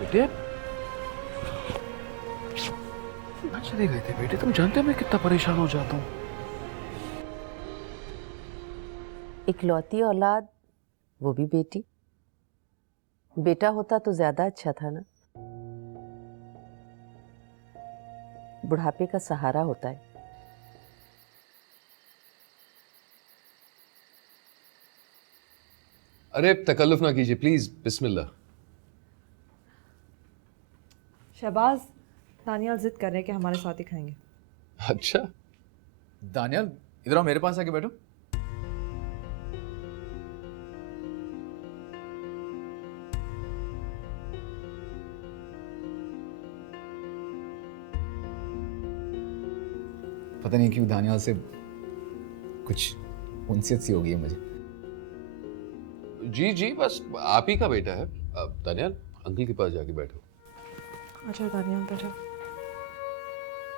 बेटे कहाँ चले गए थे बेटे? तुम जानते हो मैं कितना परेशान हो जाता हूँ। इकलौती औलाद, वो भी बेटी। बेटा होता तो ज्यादा अच्छा था ना। बुढ़ापे का सहारा होता है। अरे तकल्लुफ ना कीजिए प्लीज, बिस्मिल्लाह। शहबाज, दानियाल जिद कर रहे हैं कि हमारे साथ ही खाएंगे। अच्छा, दानियल, इधर आओ, मेरे पास आके बैठो। पता नहीं क्यों दानियल से कुछ उनसियत सी हो गई है मुझे। जी जी, बस आप ही का बेटा है। दानियाल, अंकल के पास जाके बैठो। अच्छा दानियाल बैठो।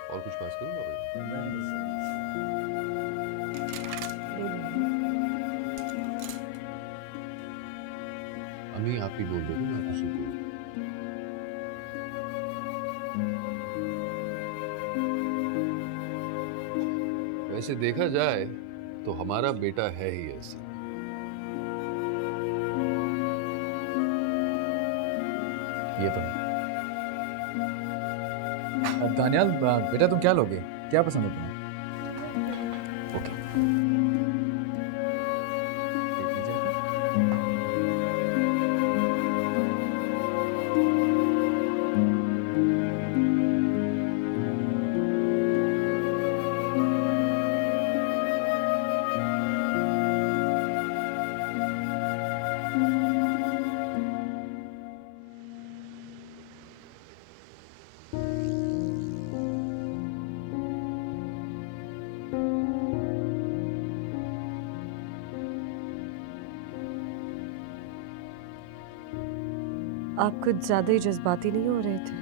और कुछ बात करूंगा? अम्मी आप ही बोल दो, मैं आपको सुन लूंगा। वैसे देखा जाए तो हमारा बेटा है ही ऐसा। ये तो है। दानियल बेटा, तुम क्या लोगे? क्या पसंद है तुम्हें? ओके, देख लीजिए। आप कुछ ज्यादा ही जज्बाती नहीं हो रहे थे?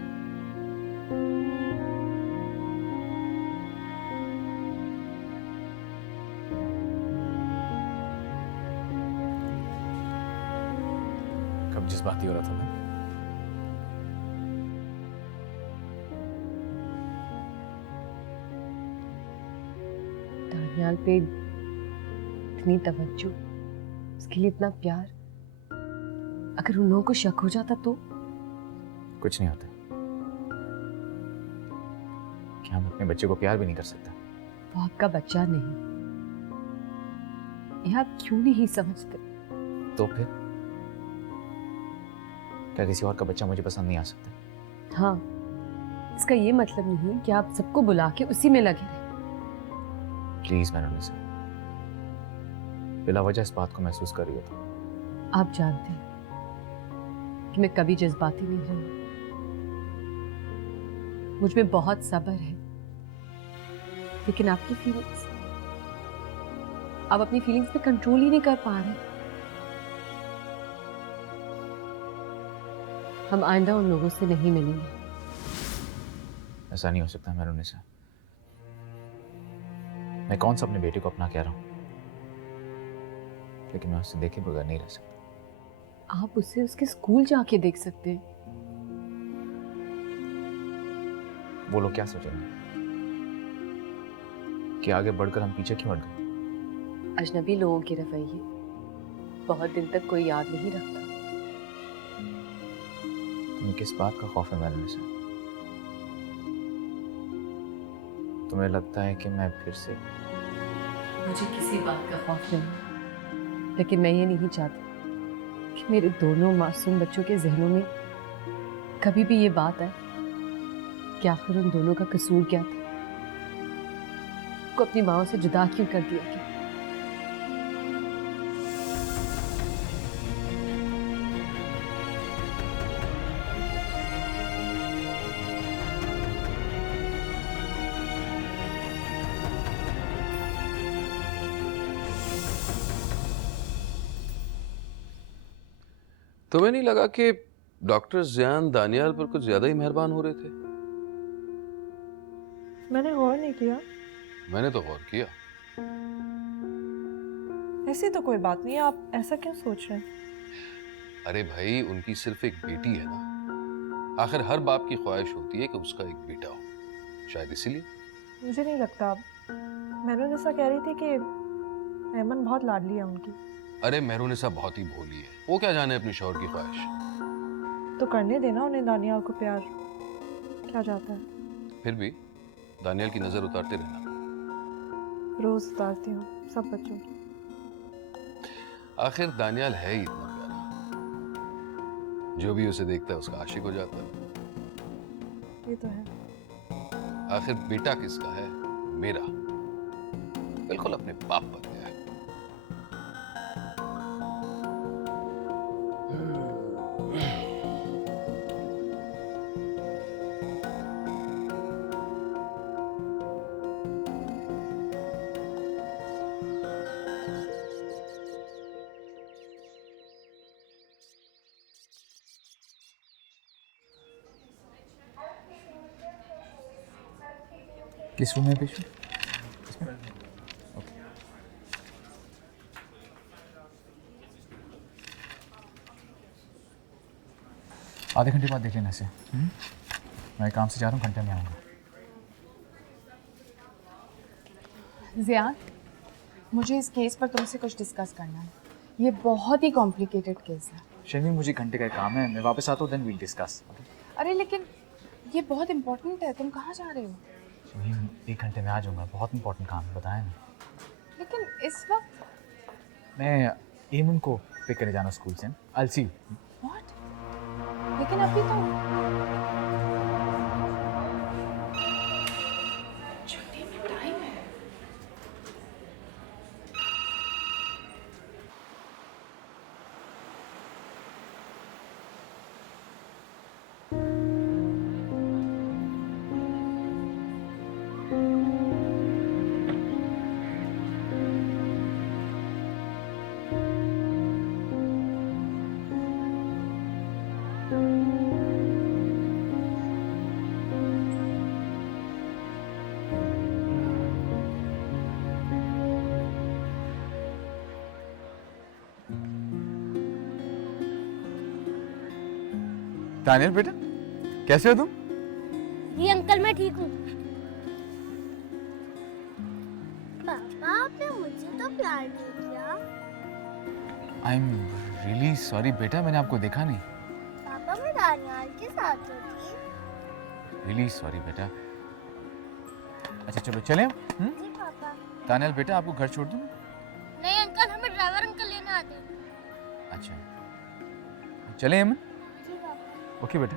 कब जज्बाती हो रहा था मैं? दानियाल पे इतनी तवज्जो, उसके लिए इतना प्यार, अगर उन लोगों को शक हो जाता तो? कुछ नहीं होता। क्या हम अपने बच्चे को प्यार भी नहीं कर सकता? वो आपका बच्चा नहीं। यह आप क्यों नहीं समझते? तो फिर क्या किसी और का बच्चा मुझे पसंद नहीं आ सकता? हाँ, इसका ये मतलब नहीं कि आप सबको बुला के उसी में लगे रहे। प्लीज मैनुनिसा, बिला वजह इस बात को महसूस कर रही हो तो। आप जानते हैं कि मैं कभी जज्बाती नहीं रही। मुझ में बहुत सब्र है, लेकिन आपकी फीलिंग्स, आप अपनी फीलिंग्स पे कंट्रोल ही नहीं कर पा रहे। हम आइंदा उन लोगों से नहीं मिलेंगे। ऐसा नहीं हो सकता मैनुनिसा। मैं कौन सा अपने बेटे को अपना कह रहा हूं, लेकिन मैं उससे देखे बगैर नहीं रह सकता। आप उसे उसके स्कूल जाके देख सकते हैं। वो लोग क्या सोचेंगे कि आगे बढ़कर हम पीछे क्यों हट गए? अजनबी लोगों के रवैये बहुत दिन तक कोई याद नहीं रखता। तुम्हें किस बात का खौफ है मैनुनिसा? तुम्हें लगता है कि मैं फिर से? मुझे किसी बात का खौफ नहीं, लेकिन मैं ये नहीं चाहती कि मेरे दोनों मासूम बच्चों के जहनों में कभी भी ये बात आए कि आखिर उन दोनों का कसूर क्या था, को अपनी माँ से जुदा क्यों कर दिया गया। तुम्हें नहीं लगा कि डॉक्टर जियान दानियाल पर कुछ ज्यादा ही मेहरबान हो रहे थे? मैंने गौर नहीं किया। मैंने तो गौर किया। ऐसी तो कोई बात नहीं है, आप ऐसा क्यों सोच रहे हैं? अरे भाई, उनकी सिर्फ एक बेटी है ना। आखिर हर बाप की ख्वाहिश होती है कि उसका एक बेटा हो, शायद इसीलिए। मुझे नहीं लगता। मेहरुनिसा कह रही थी कि ऐमन बहुत लाडली है उनकी। अरे मेहरुनिसा बहुत ही भोली है, वो क्या जाने अपनी शौहर की ख्वाहिश। तो करने देना उन्हें दानियाल को प्यार, क्या जाता है। फिर भी दानियाल की नजर उतारते रहना। रोज उतारती हूँ सब बच्चों की। आखिर दानियाल है ही इतना प्यारा, जो भी उसे देखता है उसका आशिक हो जाता है। ये तो है। आखिर बेटा किसका है? मेरा। बिल्कुल अपने बाप बन गया है। किस रूम में पेशेंट? आधे घंटे बाद देख लेना इसे। मैं काम से जा रहा हूँ, घंटे में आऊँगा। ज़ियान, मुझे इस केस पर तुमसे कुछ डिस्कस करना है। ये बहुत ही कॉम्प्लिकेटेड केस है। शर्मी, मुझे घंटे का काम है, मैं वापस आता हूँ, देन वील डिस्कस। अरे लेकिन ये बहुत इम्पोर्टेंट है, तुम कहाँ जा रहे हो? शर्मी, 1 घंटे में आ जाऊँगा, बहुत इंपॉर्टेंट काम है, बताया ना। लेकिन इस वक्त मैं एमन को पिक करने जाना स्कूल से। आई सी। व्हाट? लेकिन अभी तो छुट्टी में टाइम है। दानियल बेटा, कैसे हो तुम? जी अंकल, मैं ठीक हूँ। पापा, आपने मुझे तो प्यार नहीं किया। आई एम रियली सॉरी बेटा, मैंने आपको देखा नहीं। पापा, मैं दानियाल के साथ होती। रियली सॉरी बेटा। अच्छा चलो चलें। जी पापा। दानियल बेटा, आपको घर छोड़ दूँ? नहीं अंकल, हमें ड्राइवर अंकल लेने आते हैं। अच्छा चलें अमन? जी पापा। ओके बेटा।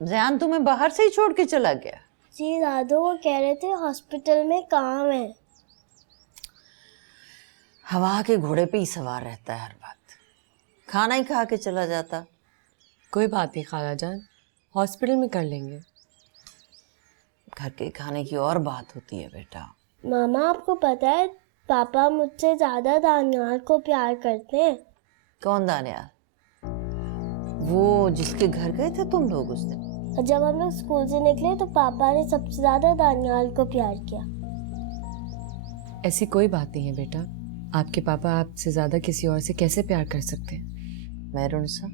ज़ियान तुम्हें बाहर से ही छोड़ के चला गया? जी दादू, वो कह रहे थे हॉस्पिटल में काम है। हवा के घोड़े पे ही सवार रहता है हर बात। खाना ही खा के चला जाता। कोई बात नहीं खाला जान, हॉस्पिटल में कर लेंगे। घर के खाने की और बात होती है बेटा। मामा, आपको पता है पापा मुझसे ज्यादा दानियाल को प्यार करते हैं। कौन दानियाल? वो जिसके घर गए थे तुम लोग उस दिन? और जब हम लोग स्कूल से निकले तो पापा ने सबसे ज्यादा दानियाल को प्यार किया। ऐसी कोई बात नहीं है बेटा, आपके पापा आपसे ज्यादा किसी और से कैसे प्यार कर सकते हैं? मेहरुनिसा,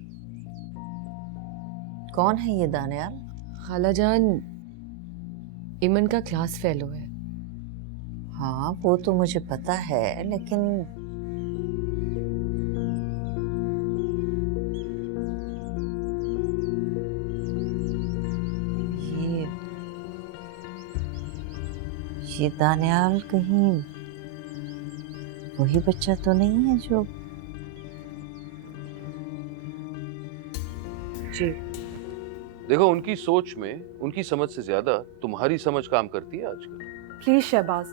कौन है ये दानियाल? खाला जान, इमन का क्लास फेलो है। हाँ वो तो मुझे पता है, लेकिन ये दानियाल कहीं वही बच्चा तो नहीं है जो? जी देखो, उनकी सोच में उनकी समझ से ज्यादा तुम्हारी समझ काम करती है आजकल। प्लीज शहबाज,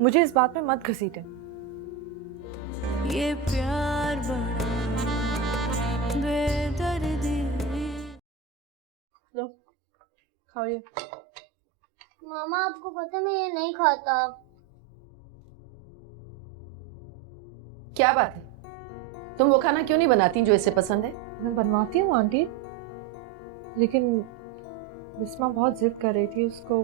मुझे इस बात में मत घसीटें। ये प्यार बड़ा बेदर्दी। लो खाओ ये। मामा आपको पता है मैं ये नहीं खाता। क्या बात है? तुम वो खाना क्यों नहीं बनाती जो इसे पसंद है? मैं बनवाती हूँ आंटी, लेकिन बिस्मा बहुत जिद कर रही थी, उसको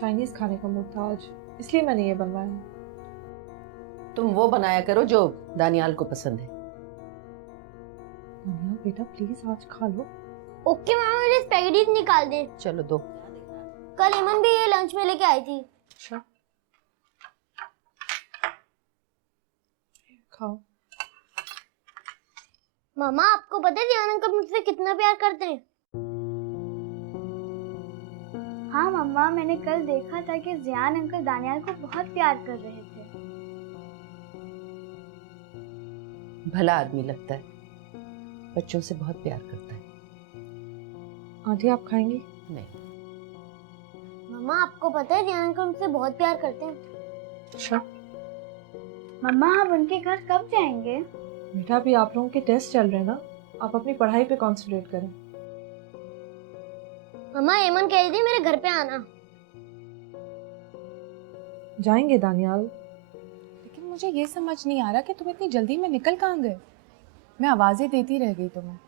चाइनीज खाने का मूड था आज, इसलिए मैंने ये बनवाया। तुम वो बनाया करो जो दानियाल को पसंद है। दानियाल बेटा प्लीज आज खा लो। ओके मामा, मेरे स्पैगेटी निकाल दे। चलो दो। कल ईमन भी ये लंच में लेके आई थी। अच्छा खाओ। मामा आपको पता है ध्यान अंकल मुझसे कितना प्यार करते हैं? हाँ मम्मा, मैंने कल देखा था कि ज़ियान अंकल दानियाल को बहुत प्यार कर रहे थे। भला आदमी लगता है, बच्चों से बहुत प्यार करता है। आंटी आप खाएंगी? नहीं। मम्मा आपको पता है ध्यान अंकल मुझसे बहुत प्यार करते हैं। अच्छा मम्मा आप उनके घर कब जाएंगे? बेटा अभी आप लोगों के टेस्ट चल रहे हैं ना, आप अपनी पढ़ाई पे कंसंट्रेट करें। मम्मा एमन कह रही थी मेरे घर पे आना। जाएंगे दानियाल। लेकिन मुझे ये समझ नहीं आ रहा कि तुम इतनी जल्दी में निकल कहाँ गए। मैं आवाज़ें देती रह गई तुम्हें।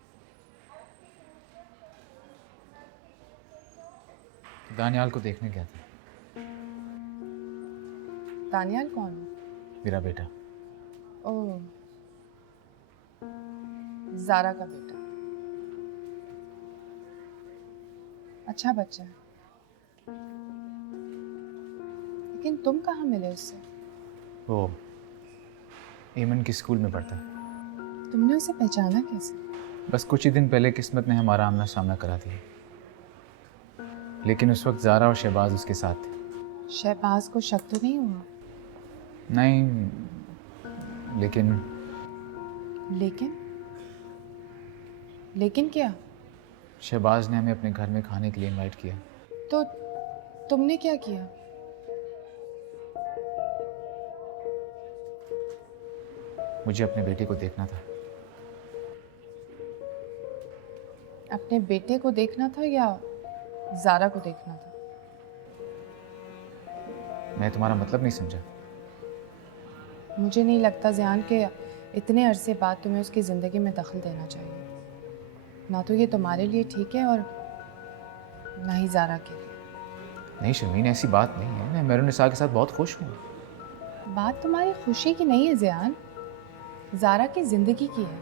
दानियाल को देखने गया था। दानियाल कौन है? मेरा बेटा। ओह, ज़ारा का बेटा। अच्छा बच्चा है। लेकिन तुम कहाँ मिले उससे? वो एमन की स्कूल में पढ़ता है। तुमने उसे पहचाना कैसे? बस कुछ ही दिन पहले किस्मत ने हमारा आमना सामना करा दिया, लेकिन उस वक्त ज़ारा और शहबाज उसके साथ थे। शहबाज को शक तो नहीं हुआ? नहीं, लेकिन लेकिन क्या? शहबाज ने हमें अपने घर में खाने के लिए इनवाइट किया। तो तुमने क्या किया? मुझे अपने बेटे को देखना था। अपने बेटे को देखना था या ज़ारा को देखना था? मैं तुम्हारा मतलब नहीं समझा। मुझे नहीं लगता ज़ियान के इतने अरसे बाद तुम्हें उसकी ज़िंदगी में दखल देना चाहिए। ना तो ये तुम्हारे लिए ठीक है और ना ही ज़ारा के लिए। नहीं शर्मीन, ऐसी बात नहीं है। मैं मेहरुन्निसा के साथ बहुत खुश हूँ। बात तुम्हारी खुशी की नहीं है ज़ियान, ज़ारा की ज़िंदगी की है।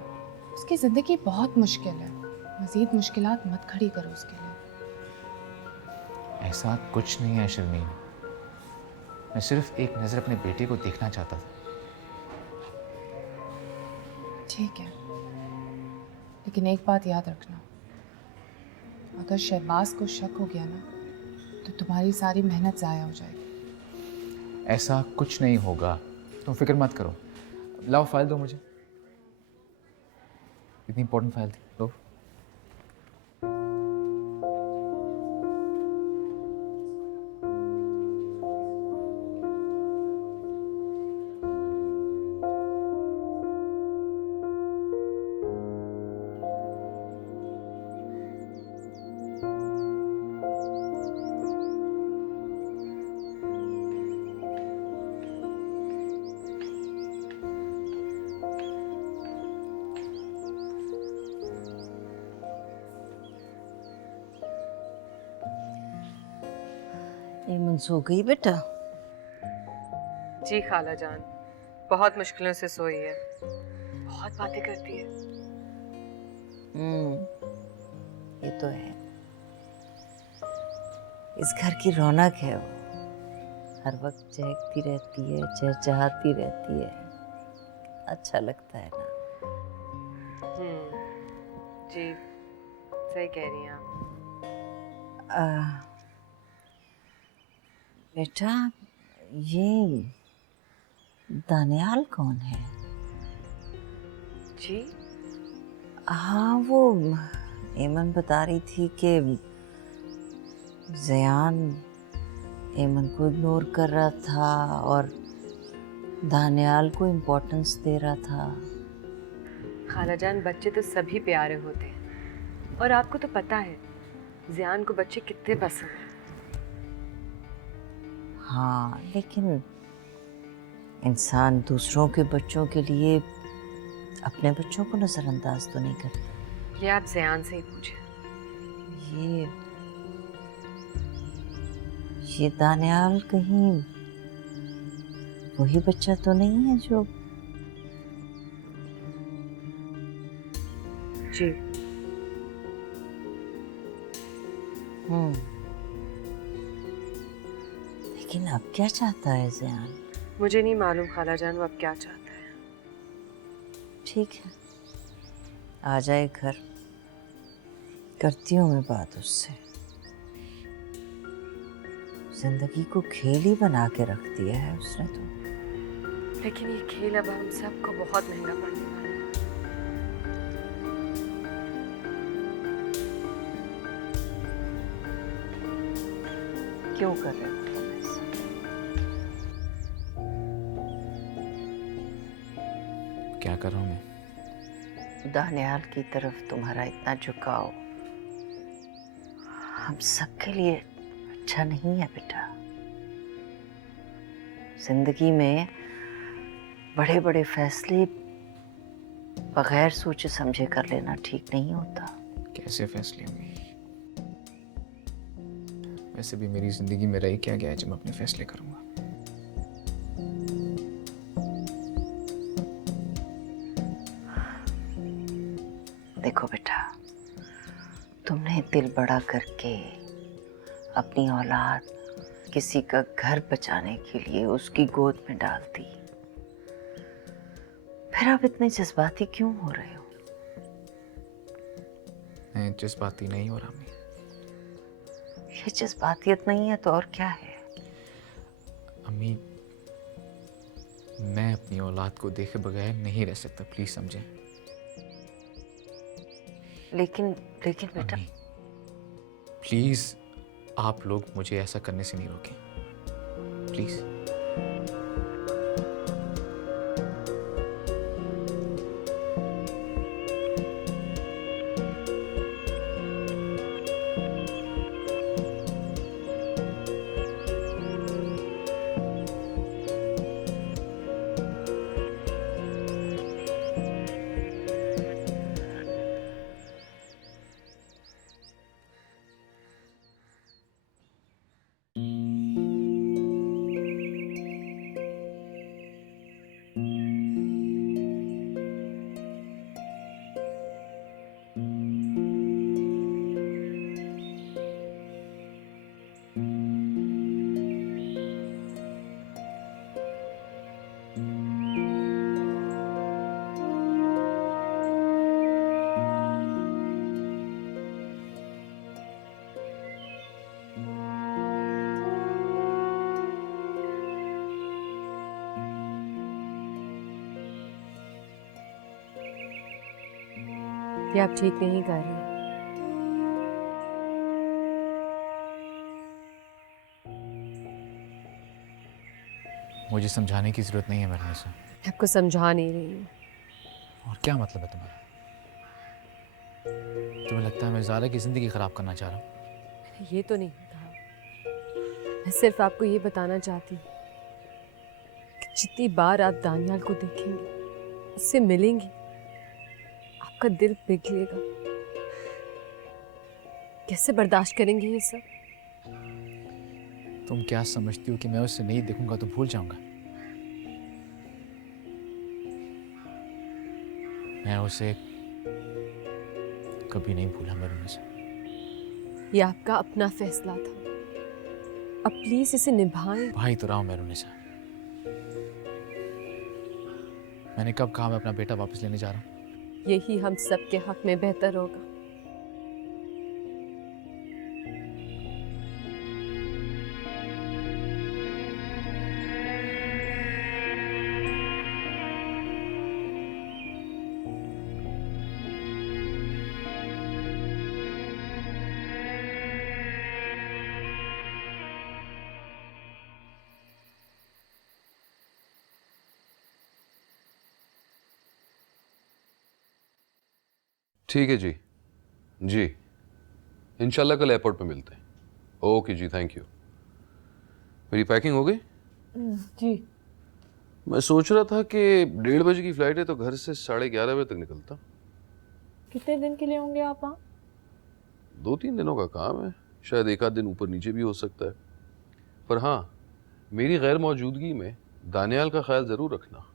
उसकी ज़िंदगी बहुत मुश्किल है, मज़ीद मुश्किलात मत खड़ी करो उसके लिए। ऐसा कुछ नहीं है शर्मीन, मैं सिर्फ एक नज़र अपने बेटे को देखना चाहता था। ठीक है, लेकिन एक बात याद रखना, अगर शहबाज को शक हो गया ना तो तुम्हारी सारी मेहनत ज़ाया हो जाएगी। ऐसा कुछ नहीं होगा, तुम फिक्र मत करो। लाओ फाइल दो मुझे, इतनी इंपॉर्टेंट फाइल थी। लो। एमन सो गई बेटा? जी खाला जान, बहुत मुश्किलों से सोई है। बहुत बातें करती है। ये तो है, इस घर की रौनक है वो। हर वक्त चहकती रहती है, चहचहाती रहती है, अच्छा लगता है ना। जी सही कह रही हैं आप। बेटा ये दानियाल कौन है? जी हाँ, वो एमन बता रही थी कि ज़ियान एमन को इग्नोर कर रहा था और दानियाल को इम्पोर्टेंस दे रहा था। खालाजान, बच्चे तो सभी प्यारे होते हैं और आपको तो पता है ज़ियान को बच्चे कितने पसंद हैं। हाँ, लेकिन इंसान दूसरों के बच्चों के लिए अपने बच्चों को नज़रअंदाज तो नहीं करता। ये आप ज़ियान से ही पूछें। ये दानियाल कहीं वही बच्चा तो नहीं है जो? जी। लेकिन अब क्या चाहता है ज़ियान? मुझे नहीं मालूम खालाजान वो अब क्या चाहता है। ठीक है, आ जाए घर, करती हूँ मैं बात उससे। जिंदगी को खेल ही बना के रख दिया है उसने तो। लेकिन ये खेल अब हम सबको बहुत महंगा पड़ने वाला है। क्यों कर रहे हो तुम ऐसा? क्या कर रहा हूँ मैं? दानियाल की तरफ तुम्हारा इतना झुकाव हम सबके लिए अच्छा नहीं है बेटा। जिंदगी में बड़े बड़े फैसले बगैर सोचे समझे कर लेना ठीक नहीं होता। कैसे फैसले होंगे? वैसे भी मेरी जिंदगी में रह क्या गया है जब मैं अपने फैसले करूंगा? देखो बेटा, तुमने दिल बड़ा करके अपनी औलाद किसी का घर बचाने के लिए उसकी गोद में डाल दी, फिर आप इतने जज्बाती क्यों हो रहे हो? मैं जज्बाती नहीं हो रहा। ये जज्बातियत नहीं है तो और क्या है? अम्मी, मैं अपनी औलाद को देखे बगैर नहीं रह सकता, प्लीज समझें। लेकिन बेटा, प्लीज आप लोग मुझे ऐसा करने से नहीं रोकें, प्लीज। ये आप ठीक नहीं कर रहे। मुझे समझाने की जरूरत नहीं है मेरे से। मैं आपको समझा नहीं रही हूँ। और क्या मतलब है तुम्हारा? तुम्हें लगता है मैं ज़ारा की जिंदगी खराब करना चाह रहा हूँ? ये तो नहीं कहा। मैं सिर्फ आपको ये बताना चाहती हूँ कि जितनी बार आप दानियाल को देखेंगे, उससे मिलेंगे, आपका दिल पिघलेगा। कैसे बर्दाश्त करेंगे ये सब? तुम क्या समझती हो कि मैं उससे नहीं देखूंगा तो भूल जाऊंगा? मैं उसे कभी नहीं भूला मेरे से। ये आपका अपना फैसला था, अब प्लीज इसे निभाएं। भाई तो रहा हूं मैं से। मैंने कब कहा मैं अपना बेटा वापस लेने जा रहा हूं? यही हम सबके हक में बेहतर होगा। ठीक है जी। जी इंशाल्लाह कल एयरपोर्ट पे मिलते हैं। ओके जी, थैंक यू। मेरी पैकिंग हो गई? जी। मैं सोच रहा था कि 1:30 बजे की फ्लाइट है तो घर से 11:30 बजे तक निकलता। कितने दिन के लिए होंगे आप वहाँ? 2-3 दिनों का काम है, शायद एक आध दिन ऊपर नीचे भी हो सकता है। पर हाँ, मेरी गैर मौजूदगी में दानियाल का ख्याल जरूर रखना।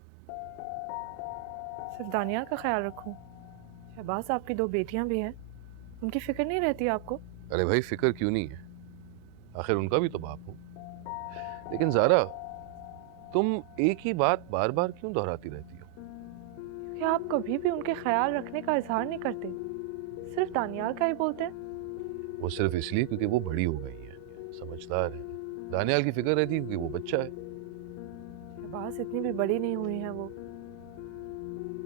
सिर्फ दानियाल का ख्याल रखूं? शहबाज आपकी 2 बेटियां भी हैं, उनकी फिक्र नहीं रहती आपको? अरे भाई फिक्र क्यों नहीं है, आखिर उनका भी तो बाप हूं। लेकिन ज़ारा, तुम एक ही बात बार बार क्यों दोहराती रहती हो? क्या आप कभी भी उनके ख्याल रखने का इजहार नहीं करते, सिर्फ दानियाल का ही बोलते हैं? वो सिर्फ इसलिए क्योंकि वो बड़ी हो गई है, समझदार है। दानियाल की फिक्र रहती है क्योंकि वो बच्चा है। शहबाज इतनी भी बड़ी नहीं हुई हैं वो,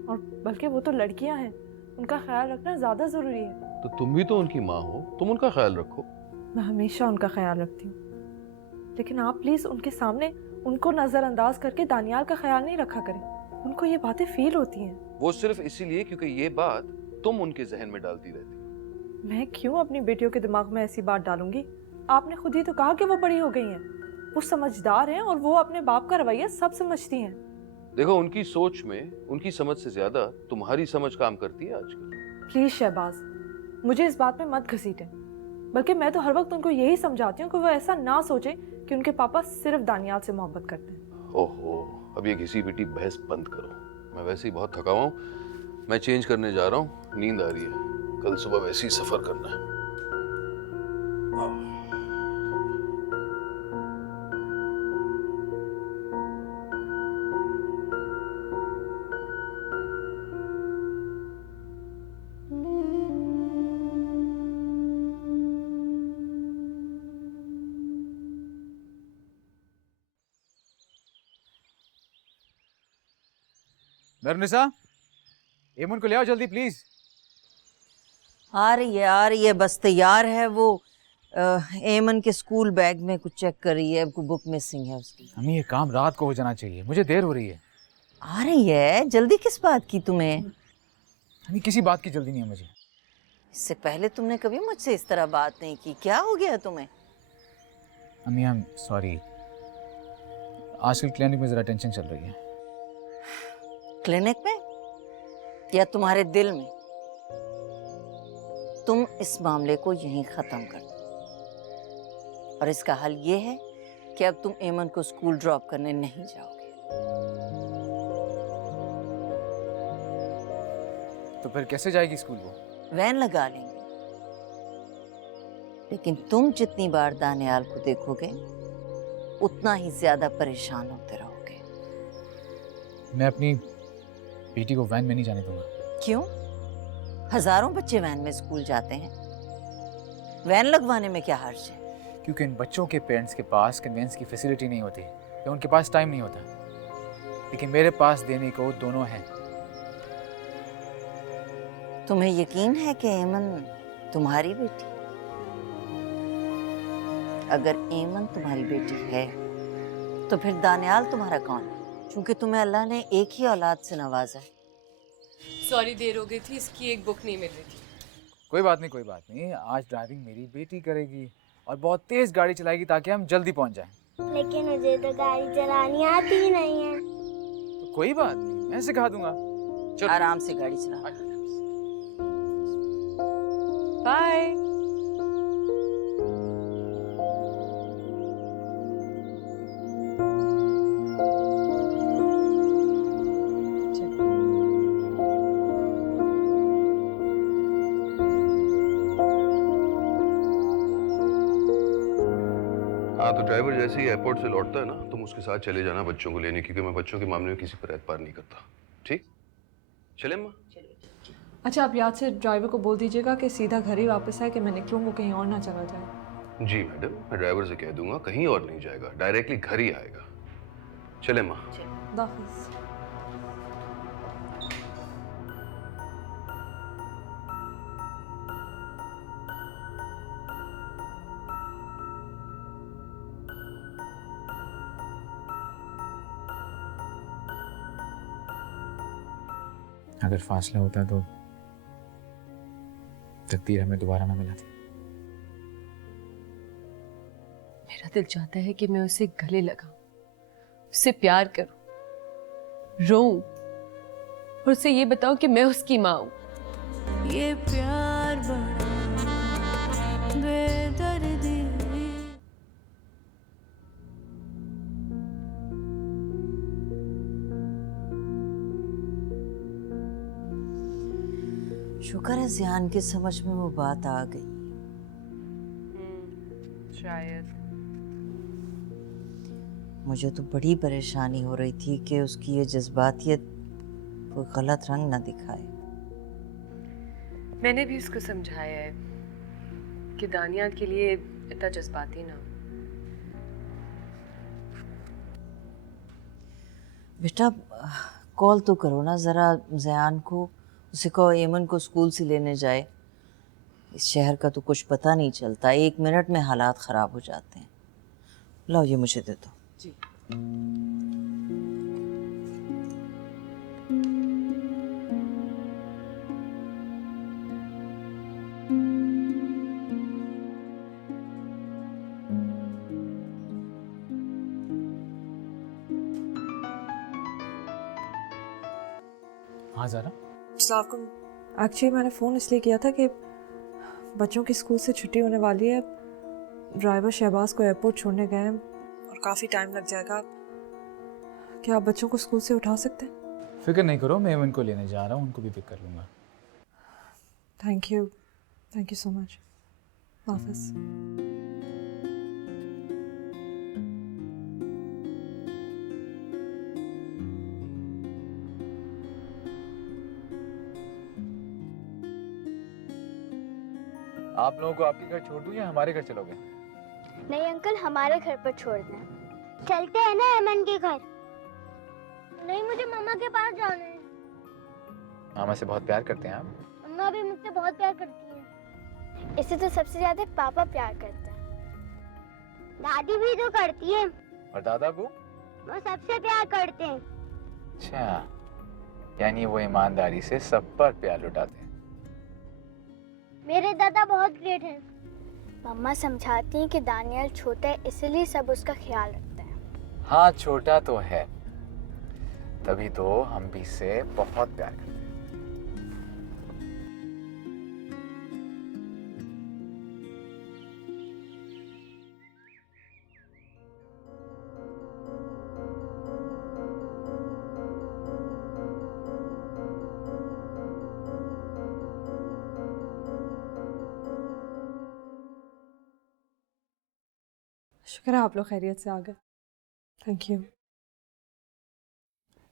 और बल्कि वो तो लड़कियां हैं, उनका ख्याल रखना ज्यादा जरूरी है। तो तुम भी तो उनकी माँ हो, तुम उनका ख्याल रखो। मैं हमेशा उनका ख्याल रखती हूँ, लेकिन आप प्लीज उनके सामने उनको नजरअंदाज करके दानियाल का ख्याल नहीं रखा करें। उनको ये बातें फील होती हैं। वो सिर्फ इसीलिए क्योंकि ये बात तुम उनके जहन में डालती रहती हो। मैं क्यों अपनी बेटियों के दिमाग में ऐसी बात डालूंगी? आपने खुद ही तो कहा कि वो बड़ी हो गई हैं, वो समझदार हैं और वो अपने बाप का रवैया सब समझती हैं। देखो, उनकी सोच में उनकी समझ से ज्यादा तुम्हारी समझ काम करती है आजकल। प्लीज शहबाज, मुझे इस बात में मत घसीटें, बल्कि मैं तो हर वक्त उनको यही समझाती हूँ कि वो ऐसा ना सोचे कि उनके पापा सिर्फ दानियाल से मोहब्बत करते हैं। ओहो, अब ये घिसी पिटी बहस बंद करो। मैं वैसे ही बहुत थका हुआ हूँ, मैं चेंज करने जा रहा हूँ, नींद आ रही है। कल सुबह वैसे ही सफर करना है। मेहरुनिसा, एमन को ले आओ जल्दी प्लीज। आ रही है, बस तैयार है वो। एमन के स्कूल बैग में कुछ चेक कर रही है, बुक मिसिंग है उसकी। हमें ये काम रात को हो जाना चाहिए, मुझे देर हो रही है। आ रही है, जल्दी किस बात की तुम्हें? हमें किसी बात की जल्दी नहीं है मुझे। इससे पहले तुमने कभी मुझसे इस तरह बात नहीं की, क्या हो गया तुम्हें? अम्मी आई एम सॉरी, आजकल क्लिनिक में जरा टेंशन चल रही है। क्लिनिक में या तुम्हारे दिल में? तुम इस मामले को यहीं खत्म कर दो, और इसका हल ये है कि अब तुम एमन को स्कूल ड्रॉप करने नहीं जाओगे। तो फिर कैसे जाएगी स्कूल वो? वैन लगा लेंगे, लेकिन तुम जितनी बार दानियाल को देखोगे उतना ही ज्यादा परेशान होते रहोगे। मैं अपनी बेटी को वैन में नहीं जाने दूंगा। क्यों? हजारों बच्चे वैन में स्कूल जाते हैं, वैन लगवाने में क्या हर्ज है? क्योंकि इन बच्चों के पेरेंट्स के पास कन्वेंस की फैसिलिटी नहीं होती या उनके पास टाइम नहीं होता, लेकिन मेरे पास देने को दोनों हैं। तुम्हें यकीन है कि एमन तुम्हारी बेटी? अगर एमन तुम्हारी बेटी है तो फिर दानियाल तुम्हारा कौन है? क्योंकि तुम्हें अल्लाह ने एक ही औलाद से नवाजा है। सॉरी देर हो गई थी, इसकी एक बुक नहीं मिल रही थी। कोई बात नहीं, कोई बात नहीं। आज ड्राइविंग मेरी बेटी करेगी और बहुत तेज गाड़ी चलाएगी ताकि हम जल्दी पहुंच जाएं। लेकिन मुझे तो गाड़ी चलानी आती ही नहीं है। तो कोई बात नहीं, मैं सिखा दूंगा। चलो आराम से गाड़ी चला। बाय। हाँ, तो ड्राइवर जैसे ही एयरपोर्ट से लौटता है ना, तुम उसके साथ चले जाना बच्चों को लेने, क्योंकि मैं बच्चों के मामले में किसी पर एतबार नहीं करता। ठीक? चले अम्मा? अच्छा, आप याद से ड्राइवर को बोल दीजिएगा कि सीधा घर ही वापस आए, कि मैं निकलूँ वो कहीं और ना चला जाए। जी मैडम, मैं ड्राइवर से कह दूंगा कहीं और नहीं जाएगा, डायरेक्टली घर ही आएगा। चले अम्मा। दाफिज। अगर फासला होता तो तकदीर हमें दोबारा ना मिला थी। मेरा दिल चाहता है कि मैं उसे गले लगाऊं, उससे प्यार करूं, रोऊं और उसे ये बताऊं कि मैं उसकी माँ हूं। ये प्यार बड़ा बेदर्दी। शुक्र है ज़ियान की समझ में वो बात आ गई। शायद मुझे तो बड़ी परेशानी हो रही थी कि उसकी ये जज्बातियत कोई गलत रंग ना दिखाए। मैंने भी उसको समझाया है कि दानियाल के लिए इतना जज्बाती ना हो। बेटा कॉल तो करो ना ज़रा ज़ियान को, उसे कहो एमन को स्कूल से लेने जाए। इस शहर का तो कुछ पता नहीं चलता, 1 मिनट में हालात ख़राब हो जाते हैं। लो ये मुझे दे दो। जी। हाँ ज़रा। एक्चुअली मैंने फ़ोन इसलिए किया था कि बच्चों की स्कूल से छुट्टी होने वाली है। ड्राइवर शहबाज को एयरपोर्ट छोड़ने गए हैं और काफ़ी टाइम लग जाएगा। क्या आप बच्चों को स्कूल से उठा सकते हैं? फिक्र नहीं करो, मैं उनको लेने जा रहा हूँ, उनको भी पिक कर लूँगा। Thank you so much. हाफिज़। आप लोगों को आपके घर छोड़ दूँ या हमारे घर चलोगे? नहीं अंकल, हमारे घर पर छोड़ दें। चलते हैं ना अमन के घर। नहीं, मुझे मम्मा के पास जाना है। मामा से बहुत प्यार करते हैं आप? मम्मा भी मुझसे बहुत प्यार करती है। इसे तो सबसे ज्यादा पापा प्यार करते हैं। दादी भी तो करती है। और दादा को? वो सबसे प्यार करते हैं। अच्छा, यानी वो ईमानदारी से सब पर प्यार लुटाते हैं। मेरे दादा बहुत ग्रेट हैं। मम्मा समझाती हैं कि दानियल छोटा है, इसलिए सब उसका ख्याल रखते हैं। हाँ छोटा तो है, तभी तो हम भी इससे बहुत प्यार करते हैं। शुक्र है आप लोग खैरियत से आ गए। Thank you.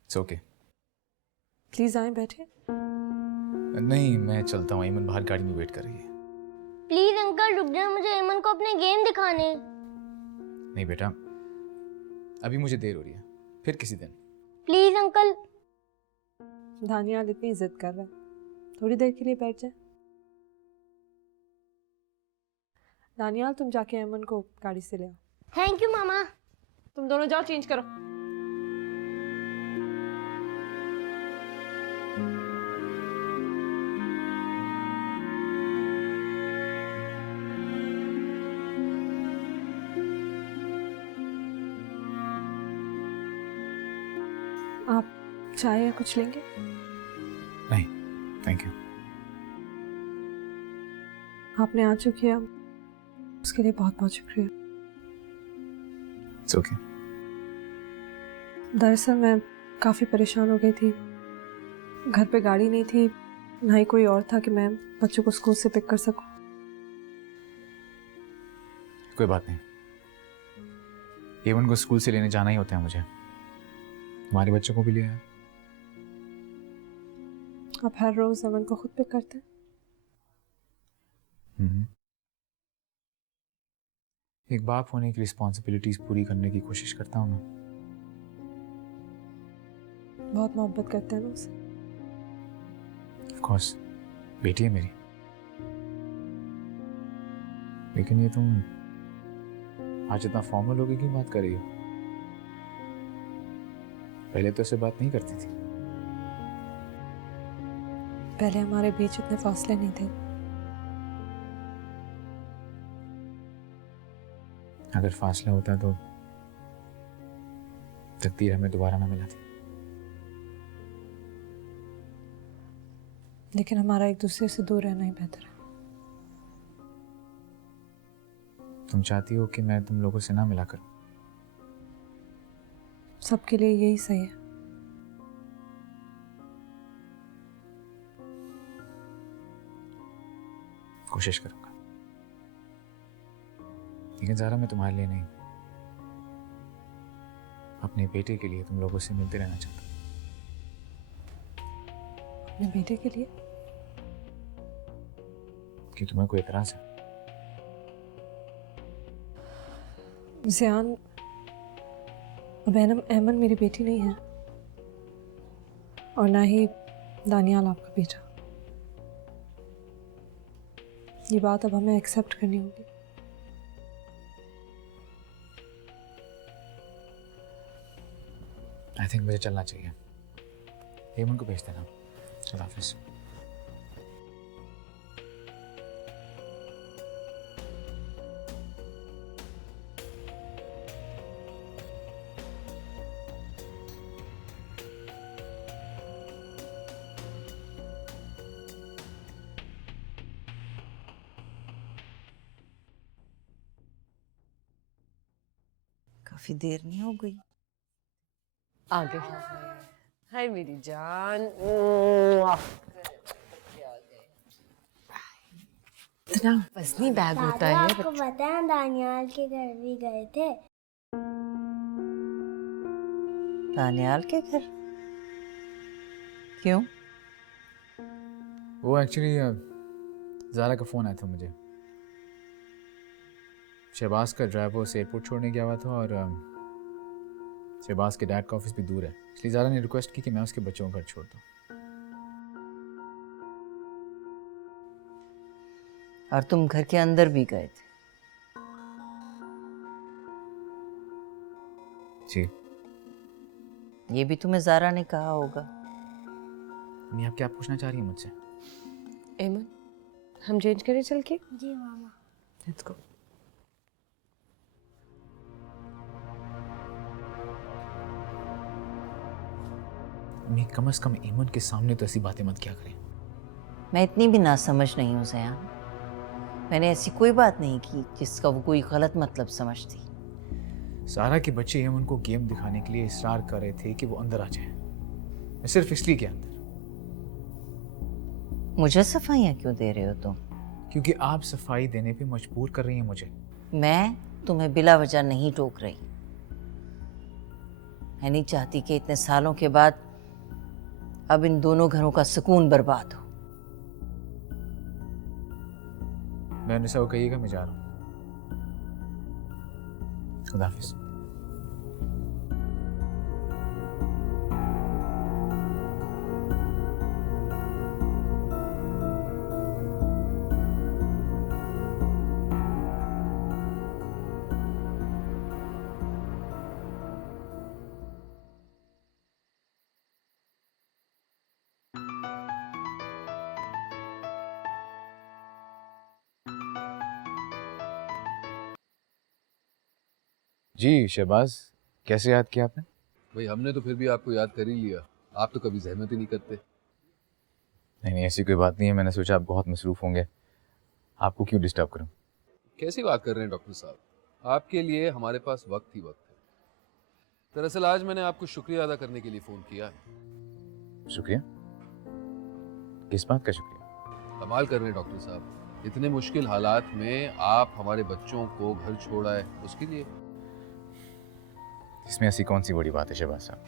It's okay. Please आएं, बैठे। नहीं, मैं चलता हूँ, ईमन बाहर गाड़ी में वेट कर रही है। प्लीज अंकल रुक जाए, मुझे ईमन को अपने गेम दिखाने। नहीं बेटा, अभी मुझे देर हो रही है, फिर किसी दिन। Please uncle. दानियाल इतनी जिद कर रहा है, थोड़ी देर के लिए बैठ जाए। दानियाल तुम जाके अमन को गाड़ी से ले आओ। थैंक यू मामा। तुम दोनों जाओ, चेंज करो। आप चाय या कुछ लेंगे? नहीं थैंक यू। आपने आज जो किया उसके लिए बहुत बहुत शुक्रिया। It's okay. दरअसल मैं काफ़ी परेशान हो गई थी। घर पे गाड़ी नहीं थी, ना ही कोई और था कि मैं बच्चों को स्कूल से पिक कर सकूं। कोई बात नहीं, ईमन को स्कूल से लेने जाना ही होता है मुझे, हमारे बच्चों को भी लिया है। आप हर रोज अमन को खुद पिक करते हैं? एक बाप होने की रिस्पॉन्सिबिलिटीज पूरी करने की कोशिश करता हूँ मैं। बहुत मोहब्बत करते हैं ना उससे? ऑफ कोर्स, बेटी है मेरी। लेकिन ये तुम आज इतना फॉर्मल होके क्यों बात कर रही हो? पहले तो ऐसे बात नहीं करती थी। पहले हमारे बीच इतने फासले नहीं थे, अगर फासला होता तो तकदीर हमें दोबारा ना मिलाती। लेकिन हमारा एक दूसरे से दूर रहना ही बेहतर है। तुम चाहती हो कि मैं तुम लोगों से ना मिला करूं? सबके लिए यही सही है। कोशिश करूंगा, लेकिन ज़ारा मैं तुम्हारे लिए नहीं, अपने बेटे के लिए तुम लोगों से मिलते रहना चाहता हूं। अपने बेटे के लिए? कि तुम्हें कोई एतराज है? ज़ियान, अब ऐमन मेरी बेटी नहीं है और ना ही दानियाल आपका बेटा। ये बात अब हमें एक्सेप्ट करनी होगी। आई थिंक मुझे चलना चाहिए। हेमन को भेज देना। अल्लाह हाफिज़। काफी देर नहीं हो गई? आ गए। हाय मेरी जान। इतना वजनी बैग होता है। आपको पता है दानियाल के घर भी गए थे? दानियाल के घर? क्यों? वो एक्चुअली ज़ारा का फ़ोन आया था मुझे। शहबाज का ड्राइवर उसे एयरपोर्ट छोड़ने गया हुआ था और शहबाज के डैड का ऑफिस भी दूर है, इसलिए ज़ारा ने रिक्वेस्ट की कि मैं उसके बच्चों को घर छोड़ दूँ। और तुम घर के अंदर भी गए थे? जी। ये भी तुम्हें ज़ारा ने कहा होगा। अम्मी आप क्या पूछना चाह रही हैं मुझसे? एमन, हम चेंज करें चल के? जी मामा। Let's go. अम्मी कम से कम ईमन के सामने तो ऐसी बातें मत किया करें। मैं इतनी भी नासमझ नहीं हूँ ज़यान। मैंने ऐसी कोई बात नहीं की जिसका वो कोई गलत मतलब समझती। सारा के बच्चे ईमन को गेम दिखाने के लिए इसरार कर रहे थे कि वो अंदर आ जाए। मैं सिर्फ इसलिए गया अंदर। मुझे सफाइयाँ क्यों दे रहे हो तुम? क्योंकि आप सफाई देने पे मजबूर कर रही हैं मुझे। मैं तुम्हें बिला वजह नहीं टोक रही। मैं नहीं चाहती कि इतने सालों के बाद अब इन दोनों घरों का सुकून बर्बाद हो। मैं निशा को कहिएगा मैं जा रहा हूँ। खुदा हाफिज़। जी शहबाज, कैसे याद किया आपने? भाई हमने तो फिर भी आपको याद कर ही लिया, आप तो कभी जहमत ही नहीं करते। नहीं ऐसी कोई बात नहीं है, मैंने सोचा आप बहुत मसरूफ़ होंगे, आपको क्यों डिस्टर्ब करूं। कैसी बात कर रहे हैं डॉक्टर साहब, आपके लिए हमारे पास वक्त ही वक्त है। दरअसल आज मैंने आपको शुक्रिया अदा करने के लिए फ़ोन किया है। शुक्रिया? किस बात का शुक्रिया? कमाल कर रहे हैं डॉक्टर साहब, इतने मुश्किल हालात में आप हमारे बच्चों को घर छोड़ आए, उसके लिए। इसमें ऐसी कौन सी बड़ी बात है शहबाज साहब?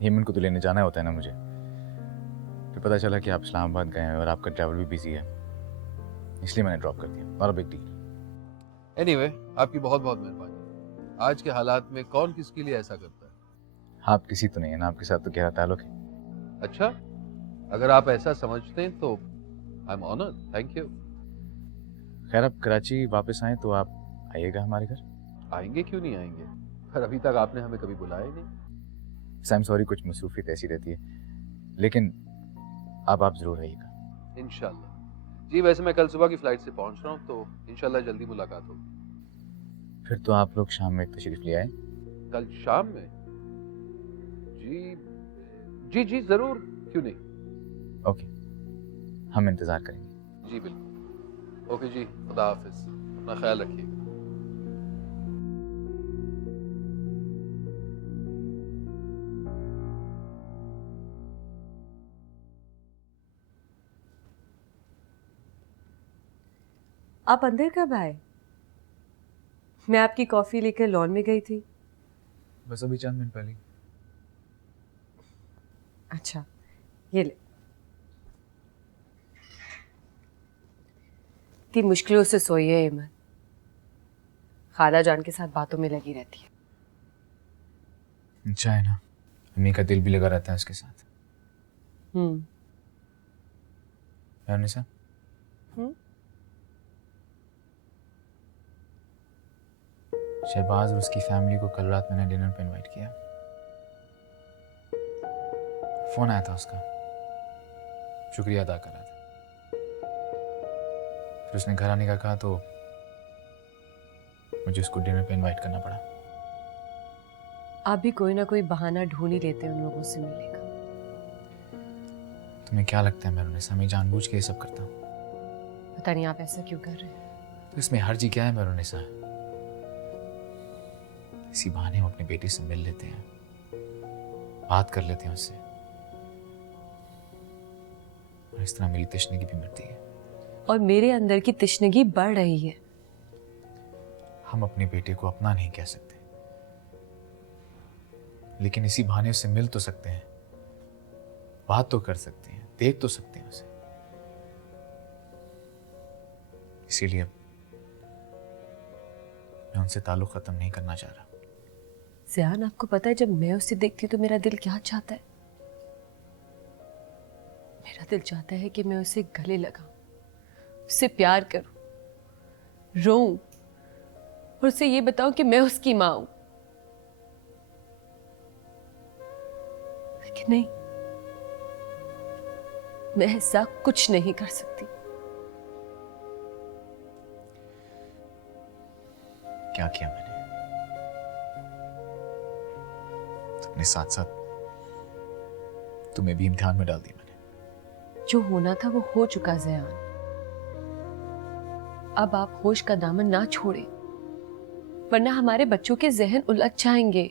हेमन को तो लेने जाना होता है ना मुझे। फिर पता चला कि आप इस्लामाबाद गए हैं और आपका ट्रैवल भी बिजी है, इसलिए मैंने ड्रॉप कर दिया। Not a big deal. Anyway, आपकी बहुत बहुत मेहरबानी। आज के हालात में कौन किसके लिए ऐसा करता है? आप किसी तो नहीं है ना, आपके साथ तो गहरा ताल्लुक है। अच्छा, अगर आप ऐसा समझते हैं तो I am honoured, thank you. खैर अब कराची वापस आए तो आप आइएगा हमारे घर। आएंगे, क्यों नहीं आएंगे, पर अभी तक आपने हमें कभी बुलाया ही नहीं। आई एम सॉरी, कुछ मसरूफियत ऐसी रहती है, लेकिन अब आप जरूर आइएगा। इंशाल्लाह। जी वैसे मैं कल सुबह की फ्लाइट से पहुंच रहा हूं, तो इंशाल्लाह जल्दी मुलाकात होगी। फिर तो आप लोग शाम में तशरीफ ले आए। कल शाम में? जी जी जी जरूर, क्यों नहीं। ओके, हम इंतज़ार करेंगे। जी बिल्कुल। ओके जी, खुदा हाफिज, अपना ख्याल रखिएगा। आप अंदर कब आए? मैं आपकी कॉफी लेकर लॉन में गई थी। बस अभी चंद मिनट पहले। अच्छा, ये ले। इतनी मुश्किलों से सोई है ईमान। खाला जान के साथ बातों में लगी रहती है। अच्छा है ना, अम्मी का दिल भी लगा रहता है उसके साथ। निशा, शहबाज और उसकी फैमिली को कल रात मैंने डिनर पे इनवाइट किया। फोन आया था उसका, शुक्रिया अदा कर रहा था। फिर उसने घर आने का कहा तो मुझे उसको डिनर पे इनवाइट करना पड़ा। आप भी कोई ना कोई बहाना ढूंढ ही लेते हैं उन लोगों से मिलने का। तुम्हें क्या लगता है मैं उन्हें मैं जानबूझ के ये सब करता हूँ? पता नहीं आप ऐसा क्यों कर रहे हैं। तो इसमें हर्जी क्या है मेरुनिसा? इसी बहाने हम अपनी बेटी से मिल लेते हैं, बात कर लेते हैं उससे, और इस तरह मेरी तशनगी भी मरती है। और मेरे अंदर की तशनगी बढ़ रही है। हम अपने बेटे को अपना नहीं कह सकते, लेकिन इसी बहाने उससे मिल तो सकते हैं, बात तो कर सकते हैं, देख तो सकते हैं उसे। इसीलिए मैं उनसे ताल्लुक खत्म नहीं करना चाह रहा। ज़ियान, आपको पता है जब मैं उसे देखती हूँ तो मेरा दिल क्या चाहता है? मेरा दिल चाहता है कि मैं उसे गले लगाऊं, उससे प्यार करूं, रोऊं और उसे ये बताऊं कि मैं उसकी मां हूं। लेकिन नहीं, मैं ऐसा कुछ नहीं कर सकती। क्या किया मैंने? अपने साथ साथ तुम्हें भी इम्तिहान में डाल दिया मैंने। जो होना था वो हो चुका ज़ियान। अब आप होश का दामन ना छोड़ें, वरना हमारे बच्चों के जहन उलझ जाएंगे।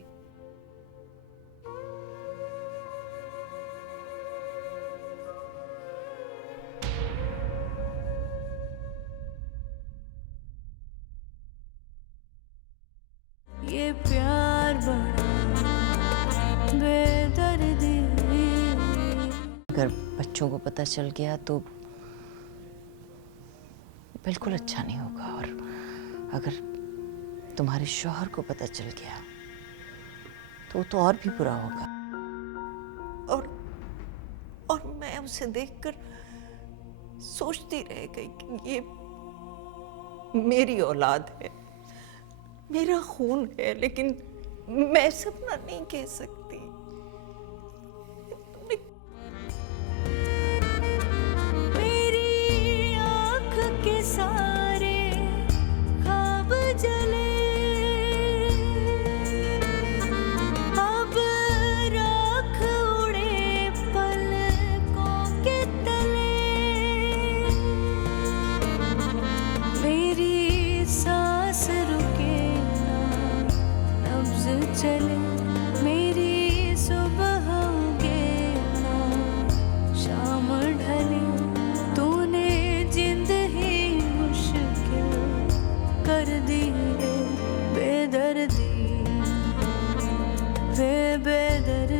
ये प्यार बड़ा बेदर्दी। अगर बच्चों को पता चल गया तो बिल्कुल अच्छा नहीं होगा, और अगर तुम्हारे शौहर को पता चल गया तो वो तो और भी बुरा होगा। और मैं उसे देखकर सोचती रह गई कि ये मेरी औलाद है, मेरा खून है, लेकिन मैं सपना नहीं कह सकती। मेरी आँख के सारे ख्वाब जले, अब राख उड़े पलकों के तले। मेरी सांस रुके ना, नब्ज़ चले, मेरी सुबह उगे ना, शाम ढले। तूने जिंद ही मुश्किल कर दी रे बेदर्दी, बेदर्दी।